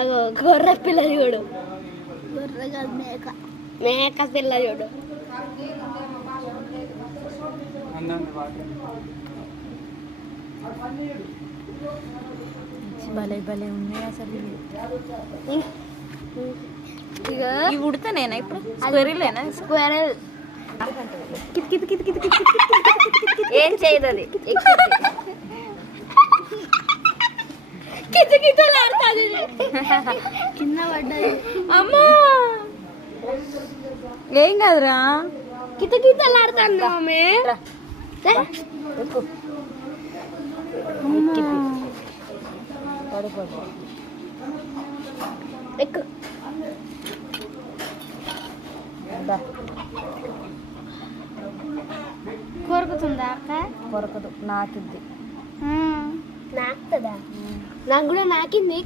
అగో గొర్రె పిల్ల చూడు. గొర్రె కాదు మేక. మేక పిల్ల చూడు. భలే భలే ఉన్నాయి అసలు. ఇక ఇవి ఉడతానేనా ఇప్పుడు? స్క్వేరేనా? స్క్వేరల్ ఏం చేయదు అది. కితకితలాడుతుంది. కింద పడ్డది. అమ్మా ఏం కాదురా. కితకితలాడుతాను ఆమె. ఎక్కు. కొరుకుతుందా అక్క? కొరకదు, నాకిద్ది. నాకుతుందా? నాకు కూడా నాకింది.